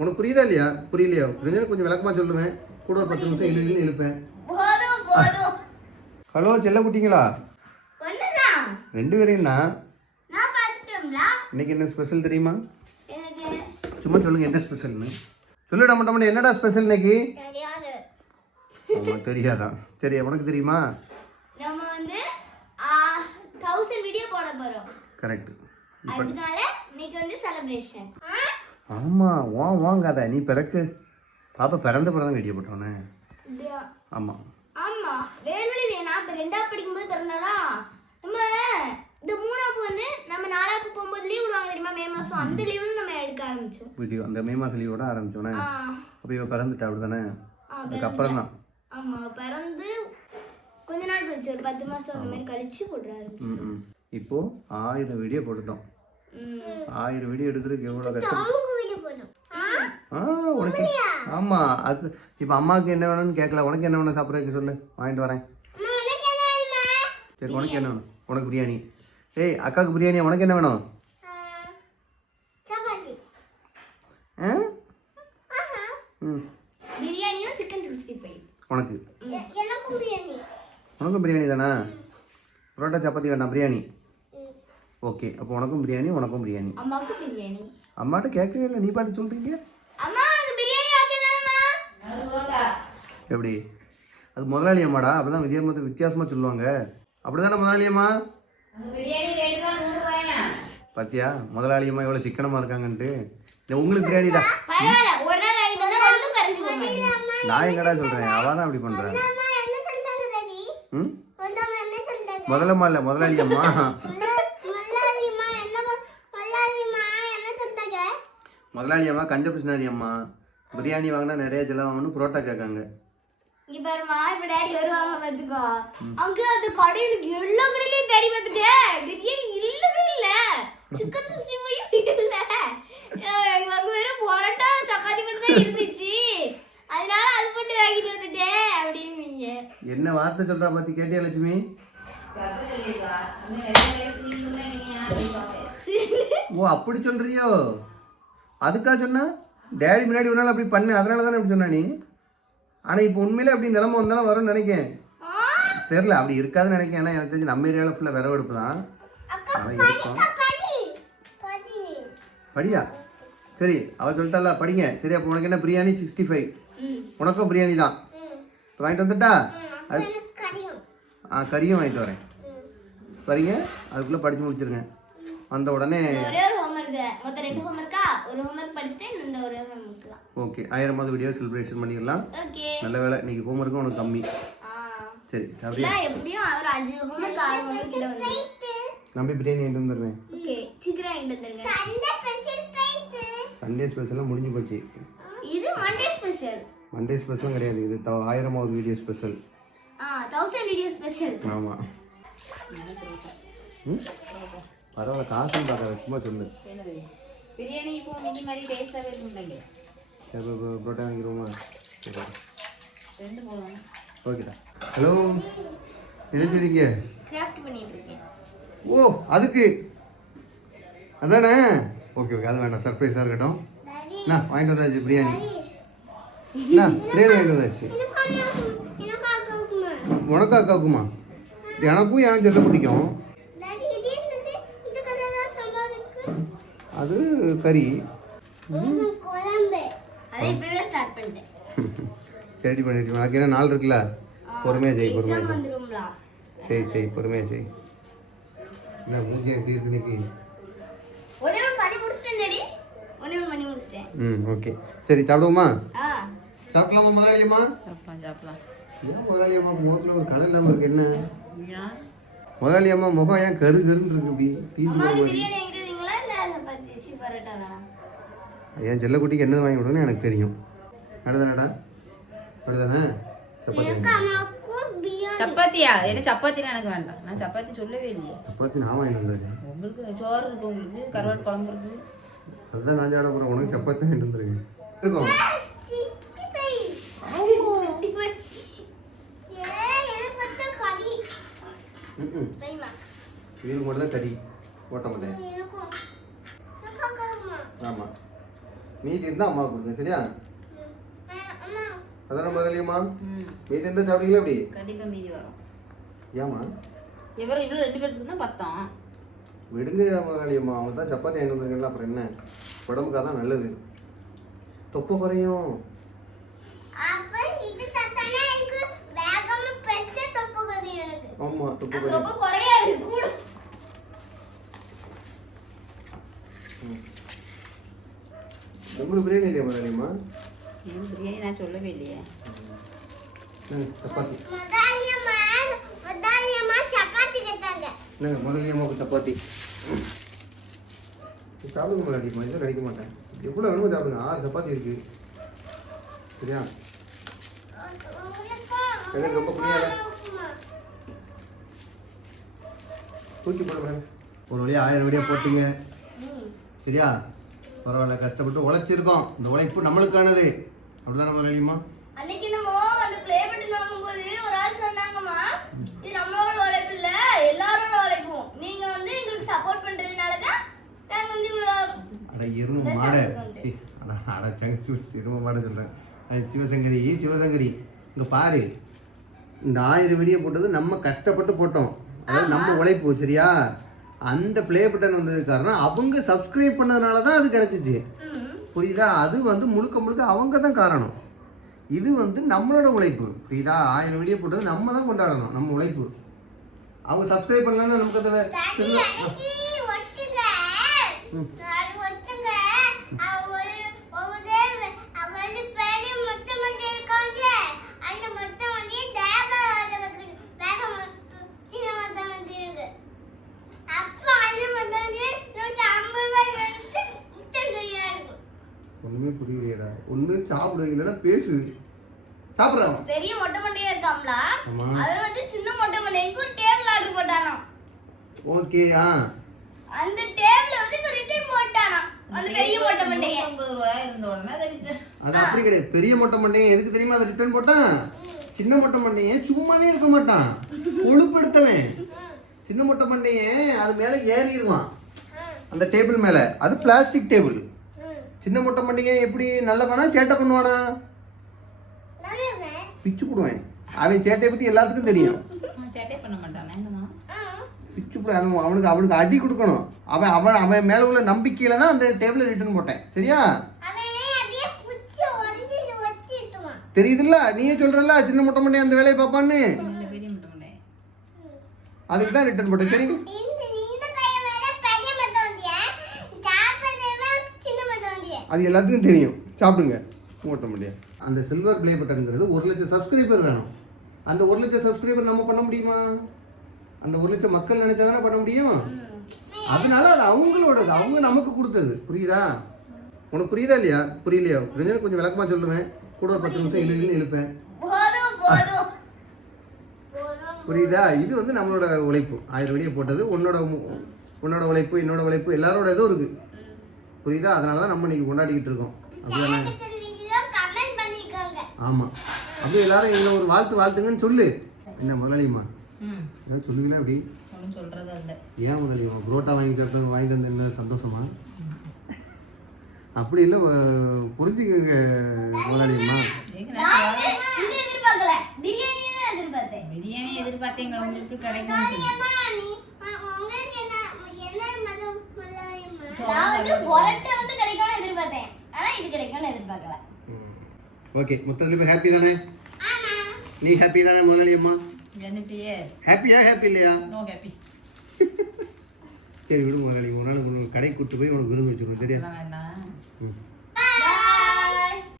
உனக்கு புரியுதா இல்லையா? புரியலையா? புரிஞ்சா கொஞ்சம் விளக்கமா சொல்லுவேன். கூட ஒரு 10 நிமிஷம் இழுன்னு இழுப்பேன். ஹலோ செல்ல குட்டிங்களா? 2 பேரையும் தான். இன்னைக்கு என்ன ஸ்பெஷல் தெரியுமா? சும்மா சொல்லுங்க என்ன ஸ்பெஷல்னு. சொல்லுடா மட்டும் என்னடா ஸ்பெஷல் இன்னைக்கு? தெரியாதான். சரி உனக்கு தெரியுமா? நம்ம வந்து 1000 வீடியோ போட போறோம். கரெக்ட். அதனால இன்னைக்கு வந்து செலிப்ரேஷன். ஆமா வாங்காத நீ பிறக்கு பாப்பா பிறந்த வீடியோ போட்டோனே. ஆமா ஆமா வேல்வெளி நான் 2ஆவது படிக்கும்போது பிறந்தானா. நம்ம இந்த 3ஆவது வந்து நம்ம 4ஆவது போகும்போது லீவ் விடுவாங்க தெரியுமா? மே மாசம். அந்த லீவ்ல நம்ம எடுக்க ஆரம்பிச்சோம் வீடியோ. அந்த மே மாசம் லீவோட ஆரம்பிச்சோனே. அப்ப இவ பிறந்துட்டா அப்படிதானே? அதுக்கு அப்புறம் தான். ஆமா பிறந்து கொஞ்ச நாள் கழிச்சு ஒரு 10 மாசம் அந்த மாதிரி கழிச்சு போட ஆரம்பிச்சோம். இப்போ 1000 வீடியோ போட்டுட்டோம். 1000 வீடியோ எடுக்கிறதுக்கு எவ்வளவு கஷ்டம். உனக்கு ஆமா அது இப்போ அம்மாவுக்கு என்ன வேணும்னு கேட்கல. உனக்கு என்ன வேணும் சாப்பிட்றதுக்கு சொல்லு, வாங்கிட்டு வரேன். சரி உனக்கு என்ன வேணும்? உனக்கு பிரியாணி. ஏய் அக்காவுக்கு பிரியாணியா? உனக்கு என்ன வேணும்? பிரியாணியும் சிக்கன் 65. உனக்கு உனக்கும் பிரியாணி தானே? புரோட்டா சப்பாத்தி வேண்டாம், பிரியாணி. ஓகே அப்போ உனக்கும் பிரியாணி உனக்கும் பிரியாணி. அம்மாவுக்கு பிரியாணி. அம்மாட்ட கேட்கவே இல்லை, நீ பாட்டு சொல்றீங்க. அம்மா உனக்கு பிரியாணி ஓகே தானம்மா? எப்படி? அது முதலாளி அம்மாடா, அப்பதான் வித்தியாசமா சொல்லுவாங்க. அப்படிதானே முதலாளி அம்மா? பாத்தியா முதலாளி அம்மா எவ்வளவு சிக்கனமா இருக்காங்கன்ட்டு. உங்களுக்கு பிரியாணி தான். நான் எங்கடா சொல்றேன், அவதான் அப்படி பண்றேன். முதலம்மா இல்ல முதலாளி அம்மா. முதலாளி அம்மா கஞ்ச பிசினாரி அம்மா. பிரியாணி வாங்கினா நிறைய செலவாகணும், புரோட்டா கேட்காங்க. இங்க பாருமா, இப்ப டாடி வருவாங்க பாத்துக்கோ. அங்க அந்த கடையில எல்லா கடையிலயும் தேடி பார்த்துட்டேன், பிரியாணி இல்லவே இல்ல, சிக்கன் 65 இல்ல. அங்க வெறும் பரோட்டா சப்பாத்தி மட்டும் தான் இருந்துச்சு. அதனால அது மட்டும் வாங்கிட்டு வந்துட்டேன் அப்படிம்பீங்க. என்ன வார்த்தை சொல்றா பாத்தி கேட்டியா லட்சுமி? ஓ அப்படி சொல்றியோ? அதுக்கா சொன்னா டேடி முன்னாடி ஒரு நாள் அப்படி பண்ணு, அதனால தானே அப்படி சொன்னா நீ. ஆனா இப்போ உண்மையிலே அப்படி நிலைமை வந்தாலும் வரும்னு நினைக்கேன். தெரியல அப்படி இருக்காதுன்னு நினைக்கேன். ஏன்னா எனக்கு தெரிஞ்சு நம்ம ஏரியாவில் ஃபுல்லாக விரவு எடுப்பு தான். இருக்கும் படியா? சரி அவ சொல்லிட்டால படிங்க. சரி அப்போ உனக்கு என்ன பிரியாணி 65, உனக்கும் பிரியாணி தான். வாங்கிட்டு வந்துட்டா? அது கறியும் வாங்கிட்டு வரேன். வரீங்க அதுக்குள்ளே படித்து முடிச்சிருங்க. வந்த உடனே ஓகே 1000வது வீடியோ செலிப்ரேஷன் பண்ணிடலாம். நல்ல வேலை இன்னைக்கு ஹோம்ஒர்க்கும் உனக்கு கம்மி. சரி அப்படியே நம்பி பிரியாணி வாங்கிட்டு வந்துடுறேன். சண்டே ஸ்பெஷலாக முடிஞ்சு போச்சு. இது மண்டே ஸ்பெஷல். மண்டே ஸ்பெஷலும் கிடையாது, இது 1000வது வீடியோ ஸ்பெஷல். 1000 video special. ஆமாம் பரவாயில்ல, காசும் பார்க்காத, சும்மா சொல்லு. பிரியாணி இப்போ மிஞ்சி மாதிரி டேஸ்டாகவே இருக்குங்க. புரோட்டா வாங்கிடுவோமா? ரெண்டு போதும். ஓகேடா. ஹலோ என்ன செய்றீங்க? கிராஃப்ட் பண்ணிட்டு இருக்கேன். ஓ அதுக்கு அதானே? ஓகே ஓகே அது வேண்டாம், சர்ப்ரைஸாக இருக்கட்டும். என்ன வாங்கிட்டு வந்தாச்சு பிரியாணி. என்ன பிரியாணி வாங்கிட்டு வந்தாச்சு. உனக்கு அக்காவுக்குமா? எனக்கும் எனக்கு செல்ல பிடிக்கும். அது கறி. ரெடி பண்ணிட்டு உனக்கு என்ன நாள் இருக்குல்ல, பொறுமையாக செய் பொறுமையாக செய். சரி பொறுமையாக செய். என்ன மூஞ்சி எப்படி இருக்கு இன்னைக்கு? ஓகே சரி சாப்பிடுவோமா? சாப்பிடலாமா முதலாளியம்மா? சாப்பிடலாம். ஏன் முதலாளியம்மா முகத்தில் ஒரு கலை இல்லாமல் இருக்கு? என்ன முதலாளியம்மா முகம் ஏன் கருன்னு இருக்கு? இப்படி தீஞ்சு என் செல்லக்குட்டிக்கு என்ன வாங்கி விடணும்னு எனக்கு தெரியும். அடுதானடா அடுதானே? சப்பாத்தியா? என்ன சப்பாத்தினா எனக்கு வேண்டாம், நான் சப்பாத்தி சொல்லவே இல்லையே. சப்பாத்தி நான் வாங்கிட்டு வந்தேன். உங்களுக்கு சோறு இருக்கு, உங்களுக்கு கருவாட்டு குழம்பு இருக்கு. அதுதான் நான் சாப்பிட போகிறேன். உனக்கு சப்பாத்தி வாங்கிட்டு வந்துருக்கேன். இருக்கும் இதுக்கு மட்டும் தான் கறி ஓட்ட மாட்டேன். ஆமாம் மீதி இருந்தால் அம்மா கொடுங்க சரியா? அம்மா அதான முதலியம்மா? ம் மீதி இருந்தால் சாப்பிடுவீங்களா அப்படி? கண்டிப்பா மீதி வரும். ஏம்மா? இவர் இன்னும் 2 பேருக்கு தான் பத்தம். விடுங்க முதலாளியம்மா, அவங்க தான் சப்பாத்தி வாங்கிட்டு வந்துருக்கீங்களா, அப்புறம் என்ன? உடம்புக்கு அதான் நல்லது, தொப்பை குறையும். அப்ப இது தட்டானே எனக்கு வேகமா பெருசா தொப்பை குறையும் எனக்கு. ஆமா, தொப்பை தொப்பை குறையும். குறையாது கூட. உங்களுக்கு பிரியாணி இல்லையா முதலாளியம்மா? எனக்கு பிரியாணி நான் சொல்லவே இல்லையே. சப்பாத்தி முதலியம்மா சப்பாத்தி கேட்டாங்க. என்னங்க முதலியம்மாவுக்கு சப்பாத்தி சாப்பிடுங்க முதலாளியம்மா, இதை கிடைக்க மாட்டேன். எவ்வளோ வேணுமோ சாப்பிடுங்க, 6 சப்பாத்தி இருக்கு சரியா? எனக்கு ரொம்ப புரியாத தூக்கி போடுவேன். ஒரு வழியாக 1000 வீடியோ போட்டீங்க சரியா? பரவாயில்ல, கஷ்டப்பட்டு உழைச்சிருக்கோம். இந்த உழைப்பு நம்மளுக்கானது, அப்படிதானே முதலாளியம்மா? அன்னைக்கு நம்ம அந்த ப்ளே பட்டன் வாங்கும்போது ஒரு ஆள் சொன்னாங்கம்மா, இது நம்மளோட உழைப்பு இல்ல எல்லாரோட உழைப்பும், நீங்க வந்து எங்களுக்கு சப்போர்ட் பண்றதுனால தான் நாங்க வந்து இவ்வளவு. அட எருமை மாடை, அட சங்கு எருமை மாடை சொல்கிறேன். அது சிவசங்கரி சிவசங்கரி, இங்கே பாரு, இந்த 1000 வீடியோ போட்டது நம்ம கஷ்டப்பட்டு போட்டோம், அதாவது நம்ம உழைப்பு சரியா? அந்த ப்ளே பட்டன் வந்தது காரணம் அவங்க சப்ஸ்கிரைப் பண்ணதுனால தான் அது கிடச்சிச்சு, புரியுதா? அது வந்து முழுக்க முழுக்க அவங்க தான் காரணம். இது வந்து நம்மளோட உழைப்பு, புரியுதா? 1000 வீடியோ போட்டது நம்ம தான் கொண்டாடணும், நம்ம உழைப்பு. அவங்க சப்ஸ்கிரைப் பண்ணலன்னா நமக்கு அதை ஒன்றுமே புரியலையடா. ஒன்று சாப்பிடுங்க, இல்லைன்னா பேசு. சாப்பிட்றான் பெரிய மொட்டை மண்டையா இருக்காம்ல, ஆமா, அவன் வந்து சின்ன மொட்டை மண்டைக்கு ஒரு டேபிள் ஆர்டர் போட்டானா. ஓகே. அந்த டேபிள் வந்து இப்ப ரிட்டர்ன் போட்டானா, அந்த பெரிய மொட்டை மண்டைய. 50 ரூபாய் இருந்த உடனே அதை return. அது அப்படி கிடையாது. பெரிய மொட்டை மண்டையை எதுக்கு தெரியுமா அதை ரிட்டர்ன் போட்டான்? சின்ன மொட்டை மண்டையை சும்மாவே இருக்க மாட்டான், கொழுப்படுத்தவன். சின்ன மொட்டை மண்டையை அது மேலே ஏறிடுவான், அந்த டேபிள் மேலே. அது பிளாஸ்டிக் டேபிள். சின்ன மொட்டை மண்டையை எப்படி நல்லவனா சேட்டை பண்ணுவானா? பிச்சு போடுவேன். அவன் சேட்டையை பற்றி எல்லாத்துக்கும் தெரியும். சேட்டே பண்ண மாட்டானே என்னமா? பிச்சு போடுவேன். அவனுக்கு அடி கொடுக்கணும். அவன் மேலே உள்ள நம்பிக்கையில தான் அந்த டேபிளை ரிட்டர்ன் போட்டேன் சரியா? தெரியுதுல்ல, நீயே சொல்றல சின்ன மொட்டை மண்டையை அந்த வேலையை பார்ப்பான்னு. இந்த பெரிய முட்டை முட்டை. அதுக்கு தான் ரிட்டர்ன் போட்டேன் சரிங்க? அது எல்லாத்துக்கும் தெரியும். சாப்பிடுங்க மொட்டை மண்டையா. அந்த சில்வர் ப்ளே பட்டன்ங்கிறது 1 லட்சம் சப்ஸ்கிரைபர் வேணும். அந்த 1 லட்சம் சப்ஸ்கிரைபர் நம்ம பண்ண முடியுமா? அந்த 1 லட்சம் மக்கள் நினைச்சா தானே பண்ண முடியும். அதனால அது அவங்களோடது, அவங்க நமக்கு கொடுத்தது, புரியுதா? உனக்கு புரியுதா இல்லையா? புரியலையா? கொஞ்சம் விளக்கமா சொல்லுவேன், கூட ஒரு 10 நிமிஷம் இழுன்னு இழுப்பேன், புரியுதா? இது வந்து நம்மளோட உழைப்பு. 1000 வீடியோ போட்டது உன்னோட உழைப்பு, என்னோட உழைப்பு, எல்லாரோட இதுவும் இருக்கு, புரியுதா? அதனால தான் நம்ம இன்னைக்கு கொண்டாடிக்கிட்டு இருக்கோம், அப்படிதானே? ஆமாம், அப்படியே எல்லாரும் எங்களை ஒரு வாழ்த்துங்கன்னு சொல்லு. என்ன முதலாளியம்மா ஏதாவது சொல்லுவீங்களா? அப்படி ஒன்றும் சொல்றதா இல்லை. ஏன் முதலாளியம்மா புரோட்டா வாங்கிட்டு வந்து என்ன சந்தோஷமா? அப்படி இல்லை, புரிஞ்சுக்கங்க முதலாளியம்மா. பிரியாணி எதிர்பார்த்தீங்க, உங்களுக்கு கிடைக்கும். ஓகே, மொத்தத்தில் இப்போ ஹாப்பி தானே? நீ ஹாப்பி தானே முதலாளியம்மா? என்ன செய்ய? ஹாப்பியா ஹாப்பி இல்லையா? No happy. சரி விடு முதலாளி, ஒரு நாள் கடைக்கு கூட்டு போய் உனக்கு விருந்து வச்சுருவோம் சரியா? வேண்டாம். ம்